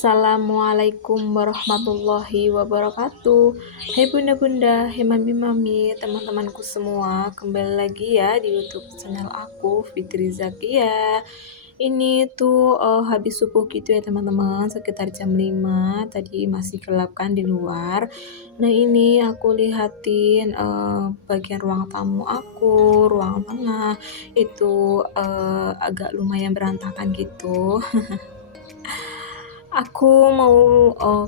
Assalamualaikum warahmatullahi wabarakatuh. Hai bunda-bunda, hai mami-mami, teman-temanku semua, kembali lagi ya di YouTube channel aku, Fitri Zakia. Ini tuh habis subuh gitu ya teman-teman, sekitar jam 5. Tadi masih gelap kan di luar. Nah ini aku lihatin bagian ruang tamu aku, ruang tengah itu agak lumayan berantakan gitu. Aku mau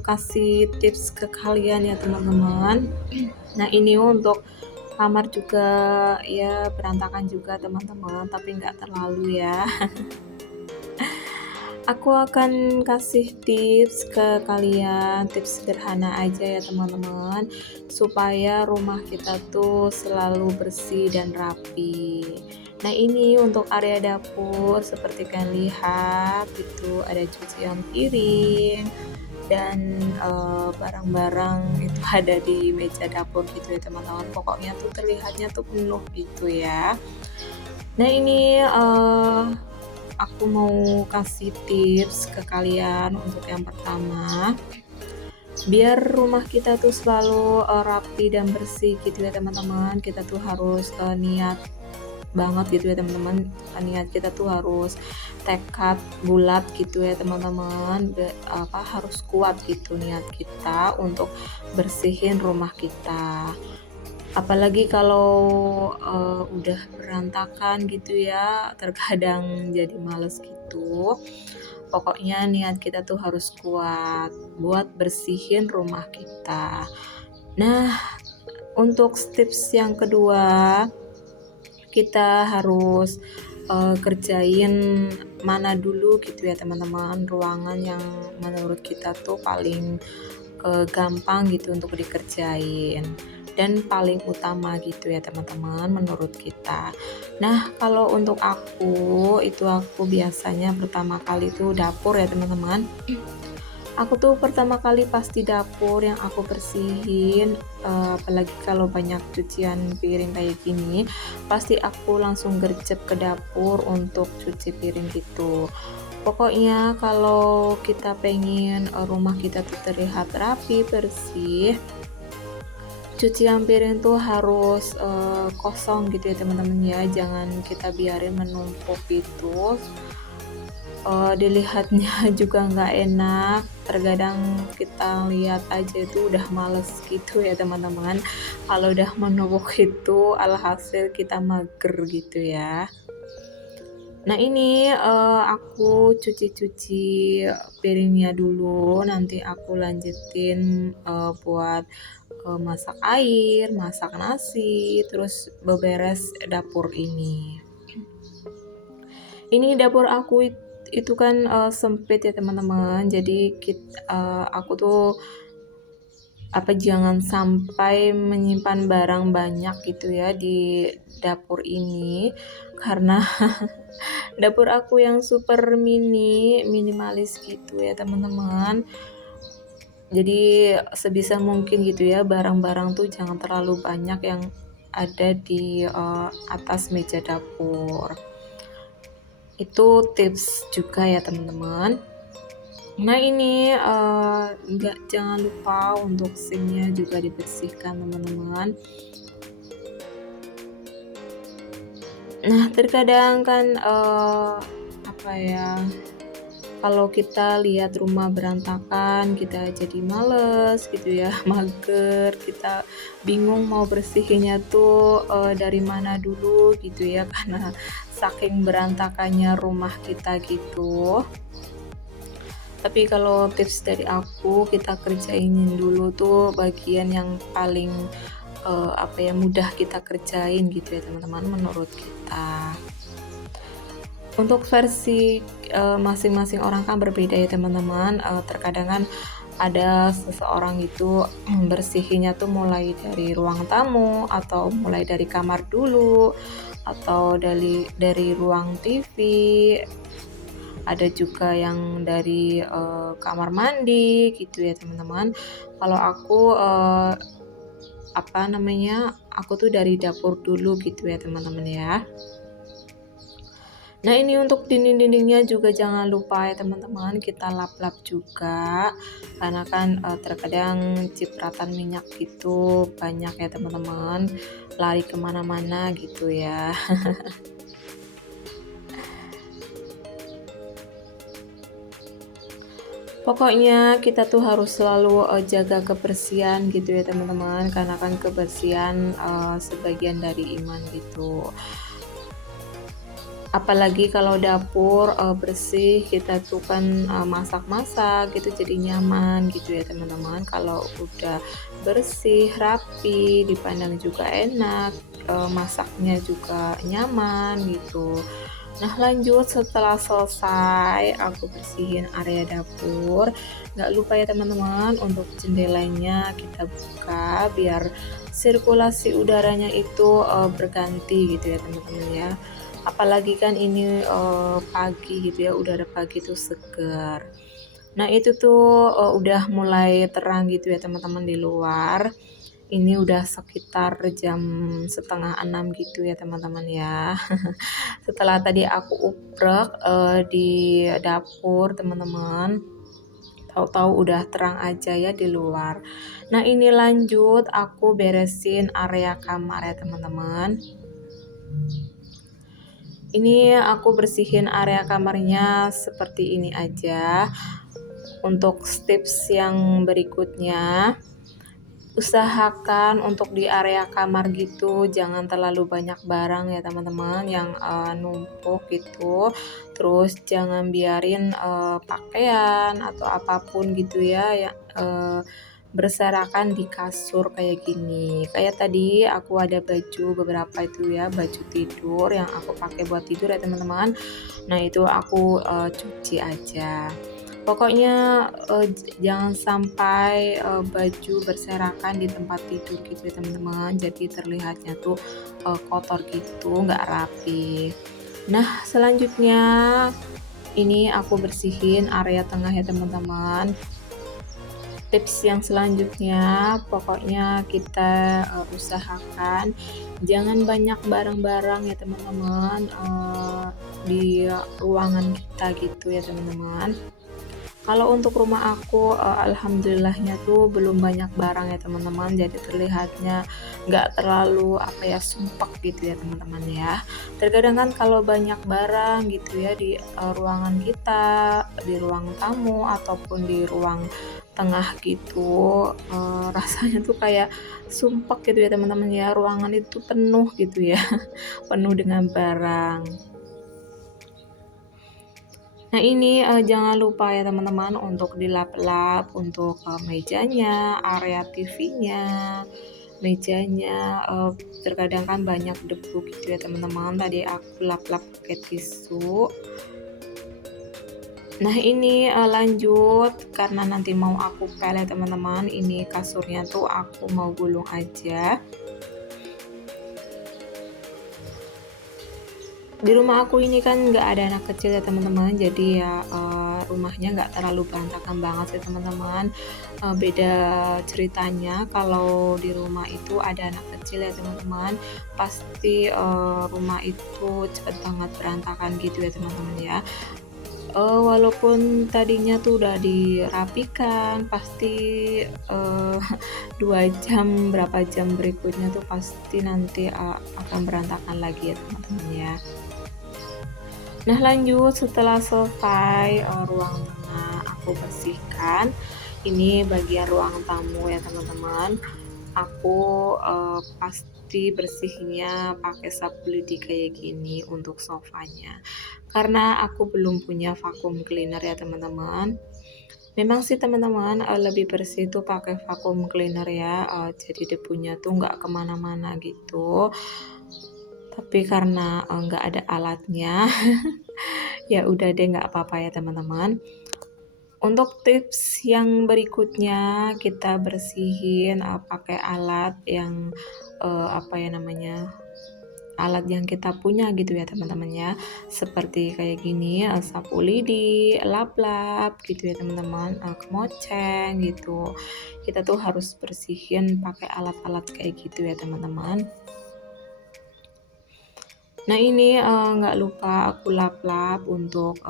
kasih tips ke kalian ya teman-teman. Nah ini untuk kamar juga ya berantakan juga teman-teman, tapi nggak terlalu ya. Aku akan kasih tips ke kalian, tips sederhana aja ya teman-teman, supaya rumah kita tuh selalu bersih dan rapi. Nah ini untuk area dapur, seperti kalian lihat itu ada cucian piring dan barang-barang itu ada di meja dapur gitu ya teman-teman. Pokoknya tuh terlihatnya tuh penuh gitu ya. Nah ini aku mau kasih tips ke kalian. Untuk yang pertama, biar rumah kita tuh selalu rapi dan bersih gitu ya teman-teman, kita tuh harus niat banget gitu ya teman-teman. Niat kita tuh harus tekad bulat gitu ya teman-teman, harus kuat gitu niat kita untuk bersihin rumah kita. Apalagi kalau udah berantakan gitu ya, terkadang jadi males gitu. Pokoknya niat kita tuh harus kuat buat bersihin rumah kita. Nah, untuk tips yang kedua, kita harus kerjain mana dulu gitu ya teman-teman, ruangan yang menurut kita tuh paling gampang gitu untuk dikerjain dan paling utama gitu ya teman-teman menurut kita. Nah kalau untuk aku itu, aku biasanya pertama kali tuh dapur ya teman-teman. Aku tuh pertama kali pasti dapur yang aku bersihin, apalagi kalau banyak cucian piring kayak gini, pasti aku langsung gercep ke dapur untuk cuci piring gitu. Pokoknya kalau kita pengen rumah kita tuh terlihat rapi, bersih, cucian piring tuh harus kosong gitu ya teman-teman ya, jangan kita biarin menumpuk gitu. Dilihatnya juga nggak enak, terkadang kita lihat aja itu udah males gitu ya teman-teman. Kalau udah menumpuk itu alhasil kita mager gitu ya. Nah ini aku cuci-cuci piringnya dulu, nanti aku lanjutin buat masak air, masak nasi, terus beberes dapur ini. Ini dapur aku itu kan sempit ya teman-teman, jadi aku tuh jangan sampai menyimpan barang banyak gitu ya di dapur ini, karena dapur aku yang super minimalis gitu ya teman-teman. Jadi sebisa mungkin gitu ya, barang-barang tuh jangan terlalu banyak yang ada di atas meja dapur. Itu tips juga ya teman-teman. Nah ini jangan lupa untuk sinknya juga dibersihkan teman-teman. Nah terkadang kan kalau kita lihat rumah berantakan, kita jadi males gitu ya, mager, kita bingung mau bersihinnya tuh dari mana dulu gitu ya, karena saking berantakannya rumah kita gitu. Tapi kalau tips dari aku, kita kerjain dulu tuh bagian yang paling mudah kita kerjain gitu ya teman-teman menurut kita. Untuk versi masing-masing orang kan berbeda ya teman-teman. Terkadang kan ada seseorang itu bersihinnya tuh mulai dari ruang tamu, atau mulai dari kamar dulu, atau dari ruang TV. Ada juga yang dari kamar mandi gitu ya teman-teman. Kalau aku aku tuh dari dapur dulu gitu ya teman-teman ya. Nah, ini untuk dinding-dindingnya juga jangan lupa ya teman-teman, kita lap-lap juga. Karena kan terkadang cipratan minyak itu banyak ya teman-teman, lari kemana-mana gitu ya. Pokoknya kita tuh harus selalu jaga kebersihan gitu ya teman-teman, karena kan kebersihan sebagian dari iman gitu. Apalagi kalau dapur bersih, kita tuh kan masak-masak gitu jadi nyaman gitu ya teman-teman. Kalau udah bersih, rapi, dipandang juga enak, masaknya juga nyaman gitu. Nah, lanjut setelah selesai aku bersihin area dapur, nggak lupa ya teman-teman untuk jendelanya kita buka biar sirkulasi udaranya itu berganti gitu ya teman-teman ya. Apalagi kan ini pagi gitu ya, udara pagi tuh segar. Nah, itu tuh udah mulai terang gitu ya teman-teman di luar. Ini udah sekitar jam setengah 6 gitu ya teman-teman ya. Setelah tadi aku uprek di dapur teman-teman, tahu-tahu udah terang aja ya di luar. Nah, ini lanjut aku beresin area kamar ya teman-teman. Ini aku bersihin area kamarnya seperti ini aja. Untuk tips yang berikutnya, usahakan untuk di area kamar gitu jangan terlalu banyak barang ya teman-teman yang numpuk gitu. Terus jangan biarin pakaian atau apapun gitu ya yang berserakan di kasur kayak gini. Kayak tadi aku ada baju beberapa itu ya, baju tidur yang aku pakai buat tidur ya teman-teman. Nah, itu aku cuci aja. Pokoknya jangan sampai baju berserakan di tempat tidur gitu ya teman-teman. Jadi terlihatnya tuh kotor gitu, nggak rapi. Nah, selanjutnya ini aku bersihin area tengah ya teman-teman. Tips yang selanjutnya, pokoknya kita usahakan jangan banyak barang-barang ya teman-teman di ruangan kita gitu ya teman-teman. Kalau untuk rumah aku, alhamdulillahnya tuh belum banyak barang ya teman-teman, jadi terlihatnya nggak terlalu apa ya, sumpek gitu ya teman-teman ya. Terkadang kan kalau banyak barang gitu ya di ruangan kita, di ruang tamu ataupun di ruang tengah gitu, rasanya tuh kayak sumpek gitu ya teman-teman ya, ruangan itu penuh gitu ya, penuh dengan barang. Nah, ini jangan lupa ya teman-teman untuk dilap-lap untuk mejanya, area TV-nya, mejanya, terkadang kan banyak debu gitu ya teman-teman. Tadi aku lap-lap pakai tisu. Nah, ini lanjut karena nanti mau aku pel ya teman-teman. Ini kasurnya tuh aku mau gulung aja. Di rumah aku ini kan nggak ada anak kecil ya teman-teman, jadi ya rumahnya nggak terlalu berantakan banget ya teman-teman. Beda ceritanya kalau di rumah itu ada anak kecil ya teman-teman, pasti rumah itu cepet banget berantakan gitu ya teman-teman ya. Walaupun tadinya tuh udah dirapikan, pasti 2 jam, berapa jam berikutnya tuh pasti nanti akan berantakan lagi ya teman-teman ya. Nah, lanjut setelah selesai ruang tengah aku bersihkan. Ini bagian ruang tamu ya teman-teman. Aku pasti bersihnya pakai sapu lidi kayak gini untuk sofanya. Karena aku belum punya vacuum cleaner ya teman-teman. Memang sih teman-teman lebih bersih tuh pakai vacuum cleaner ya. Jadi debunya tuh nggak kemana-mana gitu. Tapi karena nggak ada alatnya, ya udah deh nggak apa-apa ya teman-teman. Untuk tips yang berikutnya kita bersihin pakai alat yang apa ya namanya, alat yang kita punya gitu ya teman-teman ya, seperti kayak gini sapu lidi, lap-lap gitu ya teman-teman, kemoceng gitu. Kita tuh harus bersihin pakai alat-alat kayak gitu ya teman-teman. Nah ini nggak lupa aku lap-lap untuk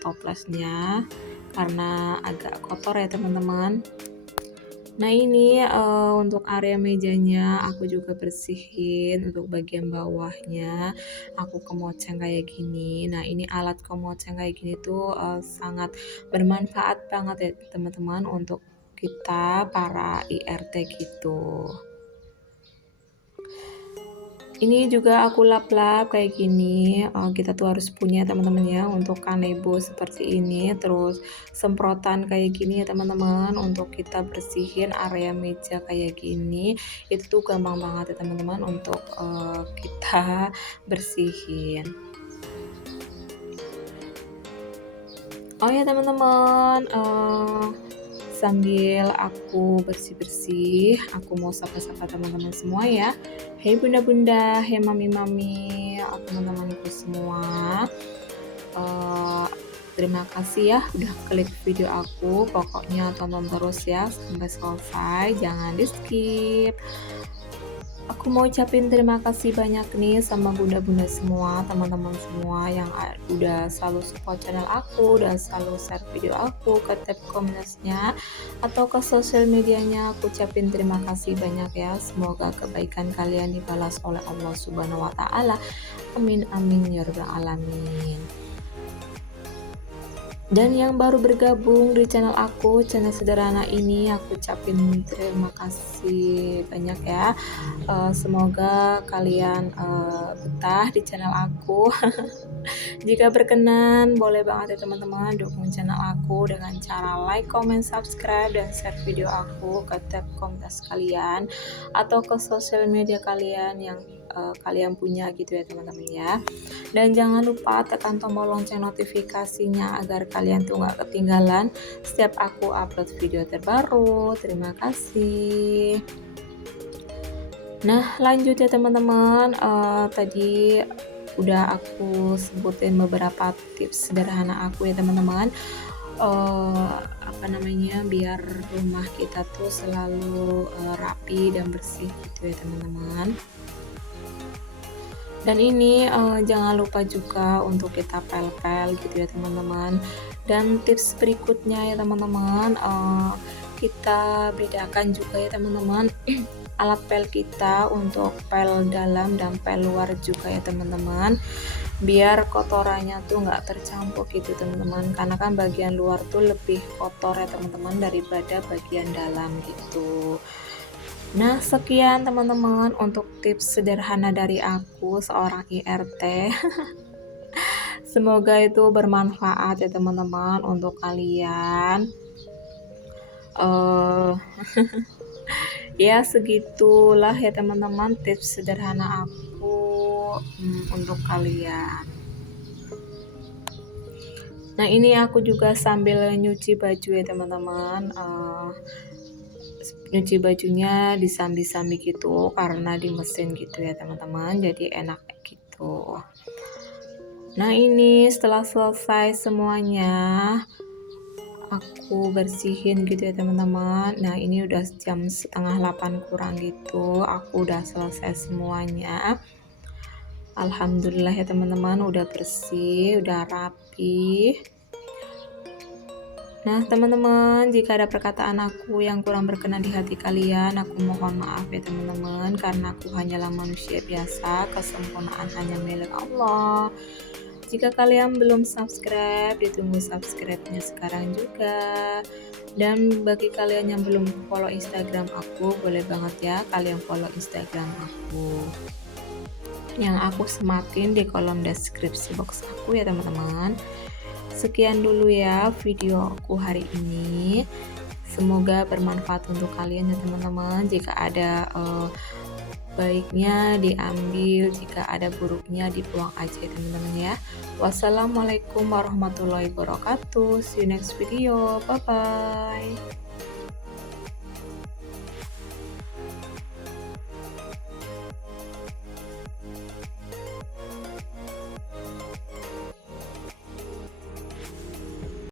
toplesnya karena agak kotor ya teman-teman. Nah ini untuk area mejanya aku juga bersihin untuk bagian bawahnya. Aku kemoceng kayak gini. Nah ini alat kemoceng kayak gini tuh sangat bermanfaat banget ya teman-teman untuk kita para IRT gitu. Ini juga aku lap-lap kayak gini. Kita tuh harus punya teman-teman ya untuk kanebo seperti ini. Terus semprotan kayak gini ya teman-teman untuk kita bersihin area meja kayak gini. Itu tuh gampang banget ya teman-teman untuk kita bersihin. Oh ya teman-teman, sambil aku bersih-bersih, aku mau sapa-sapa teman-teman semua ya. Hei bunda-bunda, hei mami-mami, teman-temanku semua. Terima kasih ya udah klik video aku. Pokoknya tonton terus ya sampai selesai, jangan di skip. Aku mau ucapin terima kasih banyak nih sama bunda-bunda semua, teman-teman semua yang udah selalu support channel aku, udah selalu share video aku ke tab komentarnya atau ke sosial medianya. Aku ucapin terima kasih banyak ya. Semoga kebaikan kalian dibalas oleh Allah Subhanahu wa taala. Amin amin ya rabbal alamin. Dan yang baru bergabung di channel aku, channel sederhana ini, aku ucapin terima kasih banyak ya. Semoga kalian betah di channel aku. Jika berkenan, boleh banget ya teman-teman dukung channel aku dengan cara like, comment, subscribe, dan share video aku ke tab komunitas kalian atau ke sosial media kalian yang kalian punya gitu ya teman-teman ya. Dan jangan lupa tekan tombol lonceng notifikasinya agar kalian tuh nggak ketinggalan setiap aku upload video terbaru. Terima kasih. Nah lanjut ya teman-teman, tadi udah aku sebutin beberapa tips sederhana aku ya teman-teman, biar rumah kita tuh selalu rapi dan bersih gitu ya teman-teman. Dan ini jangan lupa juga untuk kita pel-pel gitu ya teman-teman. Dan tips berikutnya ya teman-teman, kita bedakan juga ya teman-teman alat pel kita untuk pel dalam dan pel luar juga ya teman-teman, biar kotorannya tuh nggak tercampur gitu teman-teman, karena kan bagian luar tuh lebih kotor ya teman-teman daripada bagian dalam gitu. Nah sekian teman-teman untuk tips sederhana dari aku seorang IRT. Semoga itu bermanfaat ya teman-teman untuk kalian. Ya segitulah ya teman-teman tips sederhana aku untuk kalian. Nah ini aku juga sambil nyuci baju ya teman-teman. Nyuci bajunya disambi-sambi gitu karena di mesin gitu ya teman-teman, jadi enak gitu. Nah ini setelah selesai semuanya aku bersihin gitu ya teman-teman. Nah ini udah jam 7:30 kurang gitu, aku udah selesai semuanya. Alhamdulillah ya teman-teman, udah bersih, udah rapi. Nah teman-teman, jika ada perkataan aku yang kurang berkenan di hati kalian, aku mohon maaf ya teman-teman, karena aku hanyalah manusia biasa, kesempurnaan hanya milik Allah. Jika kalian belum subscribe, ditunggu subscribe-nya sekarang juga. Dan bagi kalian yang belum follow Instagram aku, boleh banget ya kalian follow Instagram aku, yang aku sematin di kolom deskripsi box aku ya teman-teman. Sekian dulu ya video aku hari ini. Semoga bermanfaat untuk kalian ya teman-teman. Jika ada baiknya diambil, jika ada buruknya dibuang aja ya teman-teman ya. Wassalamualaikum warahmatullahi wabarakatuh. See you next video. Bye bye.